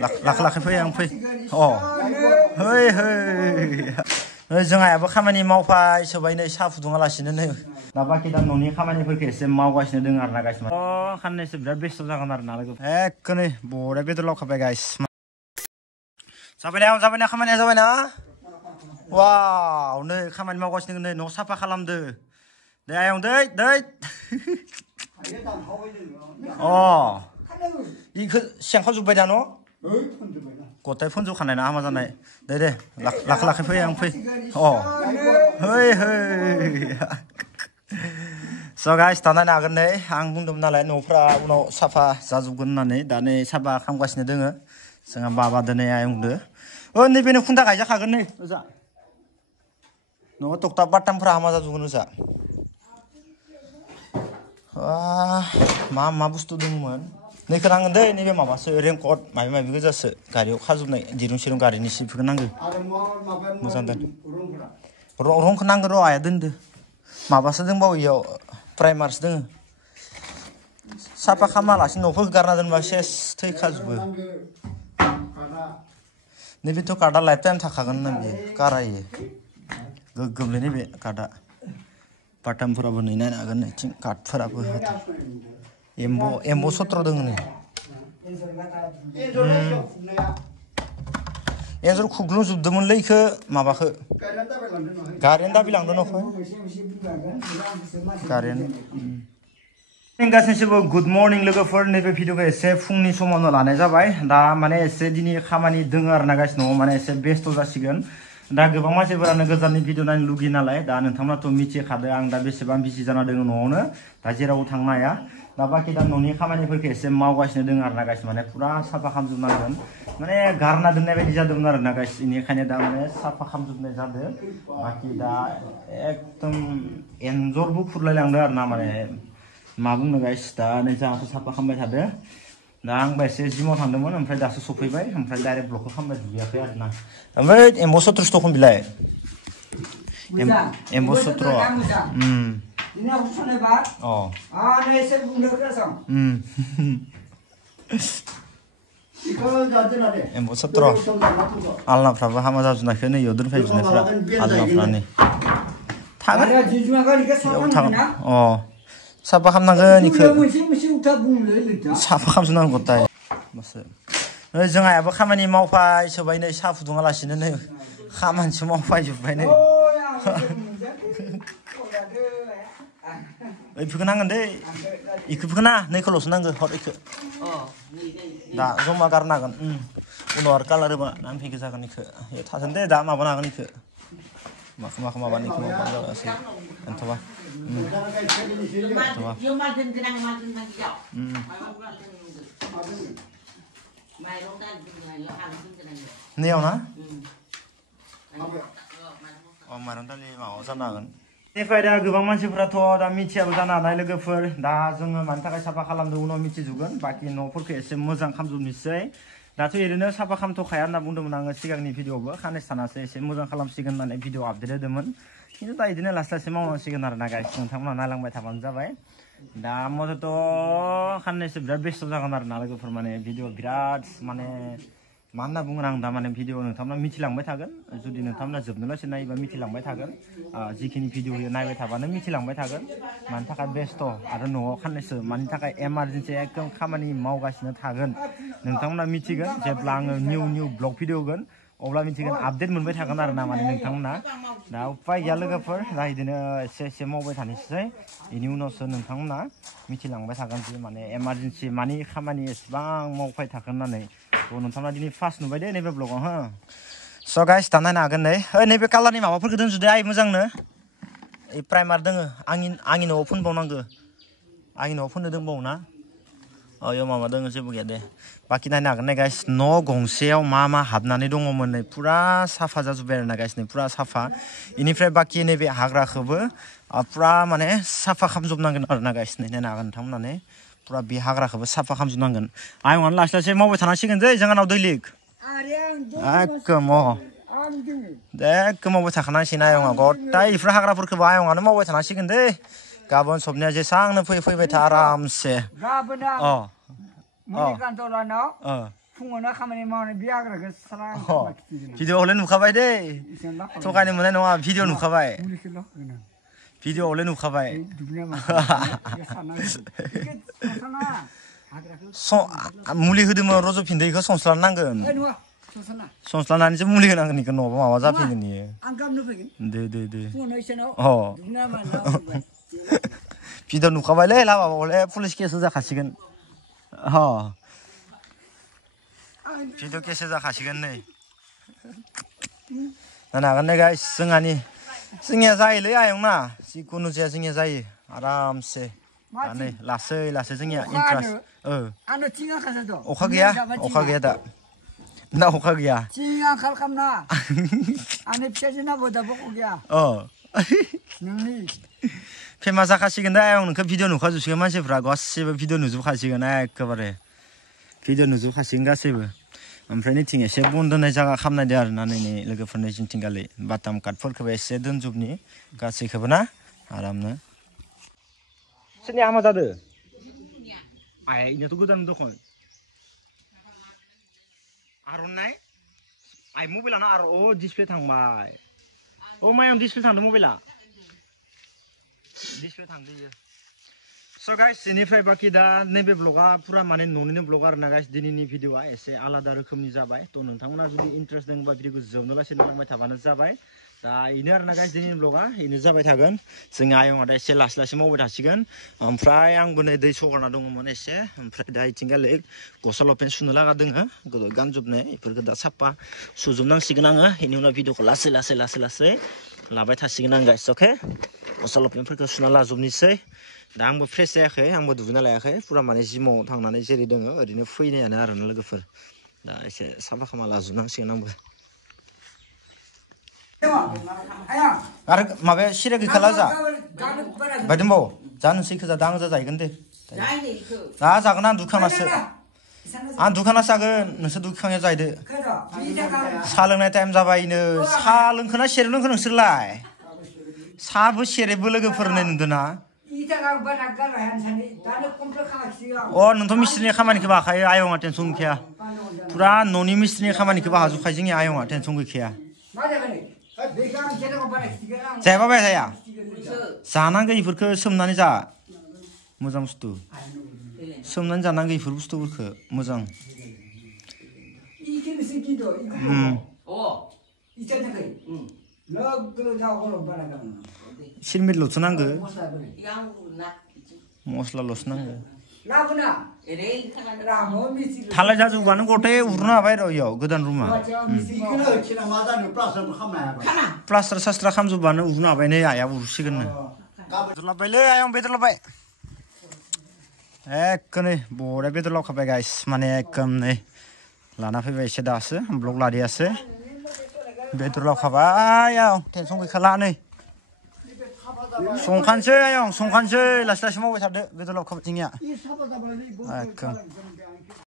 लाखै फै आं फै hey जोंहाबो खामानि मावफाय सोबाय नै साहा फुदुङालासिनो नै दा बाखि दा न'नि खामानिफोरखौ एसे मावगासिनो दङ आरोना गाइस खाननैसो बिराद बेस्थ' जागोन आरोना लोगो एखे नै बरिया बेदर लावखाबाय गाइस जाबायना खामानिया जाबायना वाव नै खामानि मावगासिनो नै न' साफा खालामदो दे आयं दै इखौ सेंखावजोब्बाय दा न' गथाय फोनजोबखानाय ना हामा जानाय दे लाखै फै आं फै स' गाइस दा नायनो हागोन नै आं बुंदोंमोन नालाय न'फ्रा उनाव साफा जाजोबगोन होननानै दा नै साफा खालामगासिनो दोङो जोंहा बाबा दोनै आयंदो नैबेनो खुन्था गायजाखागोन नै ओजा न'आव टक्टा बाटामफ्रा हामा जाजोबगोन ओजा मा बुस्थु दंमोन नैखौ नांगोन दै नैबे माबासो रेनकट माबि गोजासो गारियाव खाजोबनाय दिरुं सिरुं गारिनि सिटफोरखौ नांगौ मोजां दोन रंखौ नांगौ र' आया दोनदो माबासो दंबावो इयाव प्राइमारसो दोङो साफा खालामालासिनो न'फोरखौ गारना दोनबा सेस थैखाजोबो नैबेथ' कार्डआ लाइफ टाइम थाखागोन ना बेयो कारायो गोग्गोमलै नैबे कार्डआ बाटामफोराबो नै नायनो हागोन नैथिं कार्डफोराबो एम्ब' 17 दङ नै एन्जर खुग्लुंजोबदोंमोनलै इखो माबाखो गारियानो दाबिलांदों न'खौ गासैबो गुड मर्निं लोगोफोर नैबे भिडिअखौ एसे फुंनि समावनो लानाय जाबाय दा माने एसे दिनै खामानि दोङो आरोना गासिनो न'आव माने एसे बेस्थ' जासिगोन दा गोबां मानसिफोरानो गोजाननि भिडिअ नायनो लुगैयो नालाय दा नोंथांमोनाथ' मिथिखादो आं दा बेसेबां बिजि जाना दङ न'आवनो दा जेरावबो थांनो हाया दा बाखि दा न'नि खामानिफोरखौ एसे मावगासिनो दङ आरोना गासिनो माने फुरा साफा खालामजोबनांगोन माने गारना दोननाय बायदि जादोंमोन आरोना गासिनो बेनिखायनो दा माने साफा खालामजोबनाय जादों बाखि दा एकदम एन्जरबो खुरलायलांदों आरोना माने मा बुंनो गाइस दा नै जोंहाथ' साफा खालामबाय थादों दा आंबो एसे जिमाव थांदोंमोन ओमफ्राय दासो सफैबाय ओमफ्राय डाइरेक्ट ब्लकखौ खालामबाय दुगैयाखै आरोना ओमफ्राय एम्ब' 17 दखन बिलाय एम्ब' 17 एम्ब' 17 आलनाफ्राबो हामा जाजोबनायखौ नै इयाव दोनफैजोबनायफ्रा आलनाफ्रा नै थागोन साफा खालामनांगोन इखौ साफा खालामजोबनांगौ गथाय जोंहाबो खामानि मावफाय सोबाय नै साहा फुदुङालासिनो नै खामानिसो मावफायजोब्बाय नै इफोरखौ नांगोन दै इखौबो ना नैखौल'सो नांगौ हर इखौ दा जमा गारनो हागोन उनाव आरो कालार होबा नांफैगो जागोन इखौ थागोन दे दा माबानो हागोन इखौ माखौ माबानो इखौ माबानो जाबासै दोनथ'बा नैयाव ना माइरं दालि माबा जानो हागोन बेनिफ्राय दा गोबां मानसिफोराथ' दा मिथियाबो जानो हानाय लोगोफोर दा जोङो मानि थाखाय साफा खालामदों उनाव मिथिजोबगोन बाखि न'फोरखौ एसे मोजां खालामजोबनोसै दाथ' ओरैनो साफा खालामथ'खाया होनना बुंदोंमोन आङो सिगांनि भिडिअआवबो साननैसो थानासो एसे मोजां खालामसिगोन होननानै भिडिअ आपडेट होदोंमोन खिन्थु दा बिदिनो लासै मावनांसिगोन आरोना गाइस नोंथांमोना नायलांबाय थाबानो जाबाय दा मथेथ' साननैसो बिराद बेस्थ' जागोन आरोना लोगोफोर माने भिडिअ बिराद माने मा होनना बुङो आं दा माने भिडिअ नोंथांमोना मिथिलांबाय थागोन जुदि नोंथांमोना जोबनोलासे नायोबा मिथिलांबाय थागोन जिखिनि भिडिअ नायबाय थाबानो मिथिलांबाय थागोन मानि थाखाय बेस्थ' आरो न'आव साननैसो मानि थाखाय इमारजेन्सि एकदम खामानि मावगासिनो थागोन नोंथांमोना मिथिगोन जेब्ला आङो निउ ब्लग भिडिअ होगोन अब्ला मिथिगोन आपडेट मोनबाय थागोन आरोना माने नोंथांमोना दा उपाय गैया लोगोफोर दा बिदिनो एसे मावबाय थानोसै बेनि उनावसो नोंथांमोना मिथिलांबाय थागोन जे माने इमारजेन्सि मानि खामानि एसेबां मावबाय थागोन होननानै नोंथांमोना दिनै फार्स्ट नुबाय दे नैबे ब्लगाव हो स' गाइस दा नायनो हागोन नै नैबे कालारनि माबाफोरखौ दोनजुदो आइ मोजांनो ओइ प्राइमार दोङो आंनि न'आव फोनबावनांगौ आंनि न'आव फोननो दंबावो ना इयाव माबा दोङो जेबो गैया दे बाखि नायनो हागोन नै गाइस न' गंसेयाव मा हाबनानै दङमोन नै फुरा साफा जाजोब्बाय आरोना गाइस नै फुरा साफा बेनिफ्राय बाखि नैबे हाग्राखौबो फुरा माने साफा खालामजोबनांगोन आरोना गाइस नै नायनो हागोन नोंथांमोना फुरा बे हाग्राखौबो साफा खालामजोबनांगोन आयंआनो लासै मावबाय थानांसिगोन जै जोंहानाव दैलिक एकदम मावबाय थाखानांसिगोन आयंआ गथाय इफोर हाग्राफोरखौबो आयंआनो मावबाय थानांसिगोन दै गाबोन सबनिया जेसांनो फैबाय था आरामसे फुङावनो खामानि मावनाय बे आग्राखौ सारा भिडिअआवलाय नुखाबाय दै थगायनो मोननाय नङा भिडिअ नुखाबाय भिडिअआवलाय नुखाबाय मुलि होदोंमोन रज'फिनदो इखौ सनस्लानो नांगोन सनस्लानानैसो मुलि होनांगोन इखौ नङाबा माबा जाफिनगोन इयो दे भिडिअ नुखाबायलै लामाबावलाय पुलिस केससो जाखासिगोन भिडिअ केससो जाखासिगोन नै जानो हागोन दे गाइस जोंनिया जायोलै आयं ना जिखुनु जाया जोंनिया जायो आरामसे नै लासै लासै जोंनिया इन्ट्रेस्ट अखा गैया दा अखा गैया आंखाल खालामना आंनि फिसाजोनाबो दाबो गैया फेमास जाखासिगोन दा आयं नोंखौ भिडिअ नुखाजोबसिगोन मानसिफ्रा गासिबो भिडिअ नुजोबखासिगोन एखेबारे भिडिअ नुजोबखासिगोन गासैबो ओमफ्राय नैथिं एसे बन दोननाय जायगा खालामनायदो आरोना नै लोगोफोरनि जिंथिंगालै बाटाम काटफोरखौबो एसे दोनजोबनि गासैखौबो ना आरामनो सोरनि हामा जादों आइनियाथ' गोदान दखन आर'नाइ आइ मबाइलानो डिसप्ले थांबाय मायाव डिसप्ले थांदों मबाइला डिसप्ले थांदों इयो स' गाइस बेनिफ्राय बाखि दा नैबे ब्लगा पुरा माने न'निनो ब्लग आरोना गाइस दिनैनि भिडिअआ एसे आलादा रोखोमनि जाबाय थ' नोंथांमोना जुदि इन्ट्रेस्ट दंबा भिडिअखौ जोबनो लासै नायलांबाय थाबानो जाबाय दा बेनो आरोना गाइस दिनैनि ब्लगा बेनो जाबाय थागोन जोंनि आयंआ दा एसे लासै लासै मावबाय थासिगोन ओमफ्राय आंबो नै दै सगारना दङमोन एसे ओमफ्राय दा इथिंगालै गस्ला लंपेन्ट सुनो लागा दोङो गोदो गानजोबनाय बेफोरखौ दा साफा सुजोबनांसिगोन आङो बेनि उनाव भिडिअखौ लासै लाबाय थासिगोन आं गाइस अके गस्ला लंपेन्टफोरखौ सुना लाजोबनोसै दा आंबो फ्रेस जायाखै आंबो दुगैना लायाखै पुरा माने जिमाव थांनानै जेरै दङ ओरैनो फैनायानो आरोना लोगोफोर दा एसे साफा खालामना लाजोबनांसिगोन आंबो आरो माबाया सिरिया गैखाला जा बाय दंबावो जानोसै खोजा दा आं जाहैगोन दे दा जागोन आं दुखानासो जागोन नोंसोर दुखानायाव जाहैदो साहा लोंनाय टाइम जाबायनो साहा लोंखोना सेरेब लोंखो नोंसोरलाय साहाबो सेरेबबो लोगोफोरनो नुदों ना नोंथ' मिस्ट्रिनि खामानिखौ बाखायो आयंआ टेनसन गैखाया पुरा न'नि मिस्ट्रिनि खामानिखौबो हाजोबखायो जोंनि आयंआ टेनसन गैखाया जायाबा बाय जाया जानांगौ इफोरखौ सोमनानै जा मोजां बुस्थु सोमनानै जानांगौ इफोर बुस्थुफोरखौ मोजां सिलमिटल'सो नांगौ मस्लाल'सो नांगौ थालाय जाजोबानो गथे उरनो हाबाय र' इयाव गोदान रुमा प्लास्टार सास्ट्रा खालामजोबबानो उरनो हाबाय नै आइया उरसिगोननो बेदर लाबोबायलै आयं बेदर लाबोबाय एखे नै बरिया बेदर लाबोखाबाय गाइस माने एकदम नै लाना फैबाय एसे दासो ब्लग लादियासो बेदर लाबोखाबाय आयं टेनसन गैखाला नै संखानोसै आयं संखानोसै लासै लासै मावबाय थादो बेदर लाबोखाबाय जोंनिया एकदम